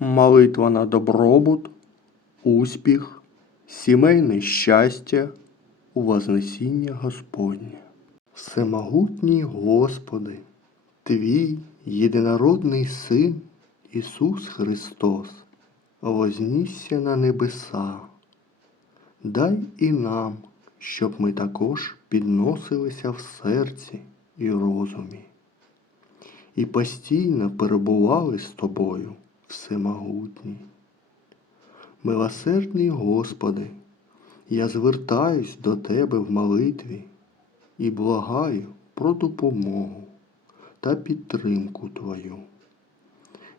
молитва на добробут, успіх, сімейне щастя у Вознесіння Господнє. Всемогутній Господи, Твій єдинородний Син Ісус Христос вознісся на небеса. Дай і нам, щоб ми також підносилися в серці і розумі, і постійно перебували з Тобою, Всемогутній. Милосердний Господи, я звертаюсь до Тебе в молитві і благаю про допомогу та підтримку Твою.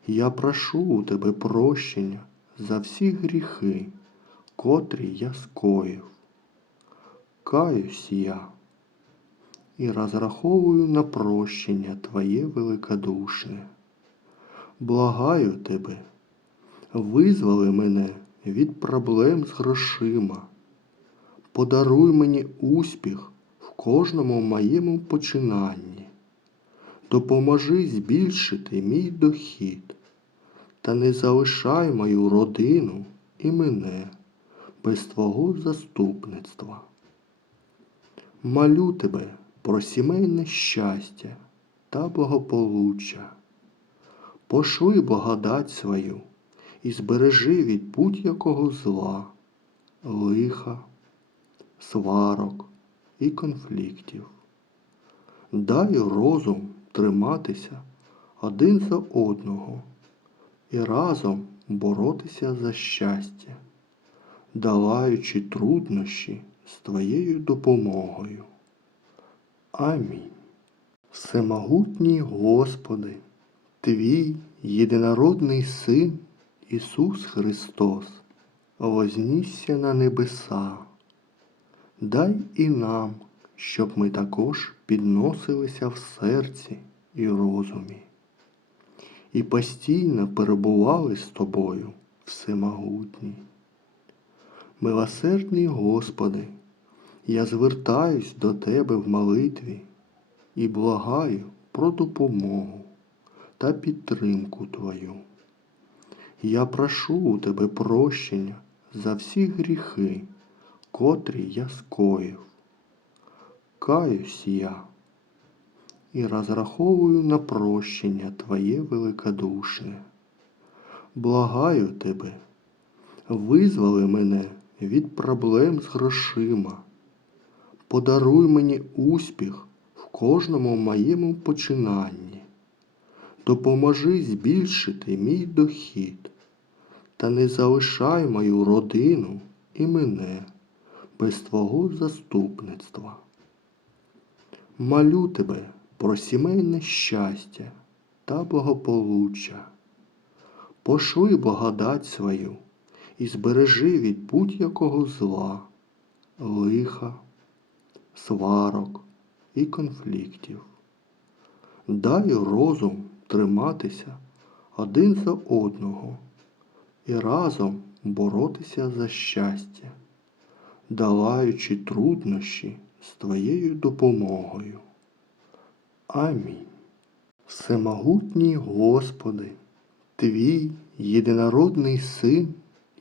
Я прошу у Тебе прощення за всі гріхи, котрі я скоїв. Каюсь я і розраховую на прощення Твоє великодушне. Благаю Тебе, визволи мене від проблем з грошима. Подаруй мені успіх в кожному моєму починанні. Допоможи збільшити мій дохід та не залишай мою родину і мене без Твого заступництва. Молю тебе про сімейне щастя та благополуччя. Пошли благодать свою і збережи від будь-якого зла, лиха, сварок і конфліктів. Дай розум триматися один за одного і разом боротися за щастя, долаючи труднощі з Твоєю допомогою. Амінь. Всемогутній Господи, Твій єдинородний Син Ісус Христос вознісся на небеса. Дай і нам, щоб ми також підносилися в серці і розумі, і постійно перебували з Тобою, Всемогутній. Милосердний Господи, я звертаюсь до Тебе в молитві і благаю про допомогу та підтримку Твою. Я прошу у Тебе прощення за всі гріхи, котрі я скоїв. Каюсь я і розраховую на прощення Твоє великодушне. Благаю Тебе, визволи мене від проблем з грошима. Подаруй мені успіх в кожному моєму починанні. Допоможи збільшити мій дохід та не залишай мою родину і мене без Твого заступництва. Молю тебе про сімейне щастя та благополуччя. Пошли благодать свою і збережи від будь-якого зла, лиха, сварок і конфліктів. Дай розум триматися один за одного і разом боротися за щастя, долаючи труднощі з Твоєю допомогою. Амінь. Всемогутній Господи, Твій єдинородний Син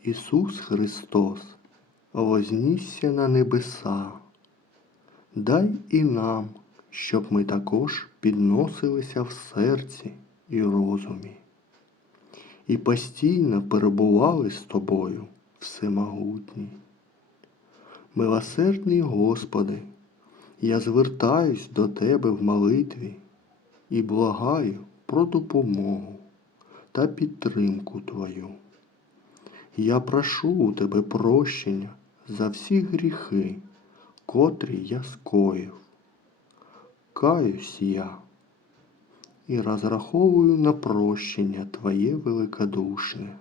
Ісус Христос вознісся на небеса. Дай і нам, щоб ми також підносилися в серці і розумі, і постійно перебували з Тобою, Всемогутній. Милосердний Господи, я звертаюсь до Тебе в молитві і благаю про допомогу та підтримку Твою. Я прошу у Тебе прощення за всі гріхи, котрі я скоїв. Каюсь я і розраховую на прощення Твоє великодушне.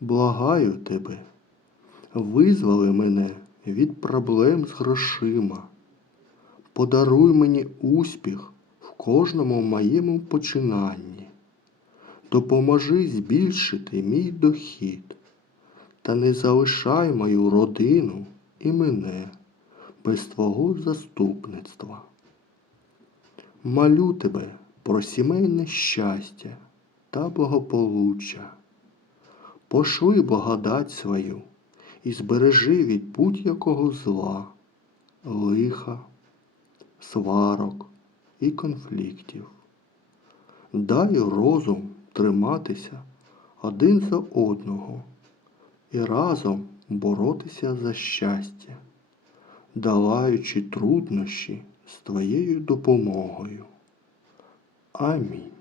Благаю Тебе, визволи мене від проблем з грошима. Подаруй мені успіх в кожному моєму починанні. Допоможи збільшити мій дохід та не залишай мою родину і мене без Твого заступництва. Молю тебе про сімейне щастя та благополуччя. Пошли благодать свою і збережи від будь-якого зла, лиха, сварок і конфліктів. Дай розум триматися один за одного і разом боротися за щастя, долаючи труднощі з твоєю допомогою. Амінь.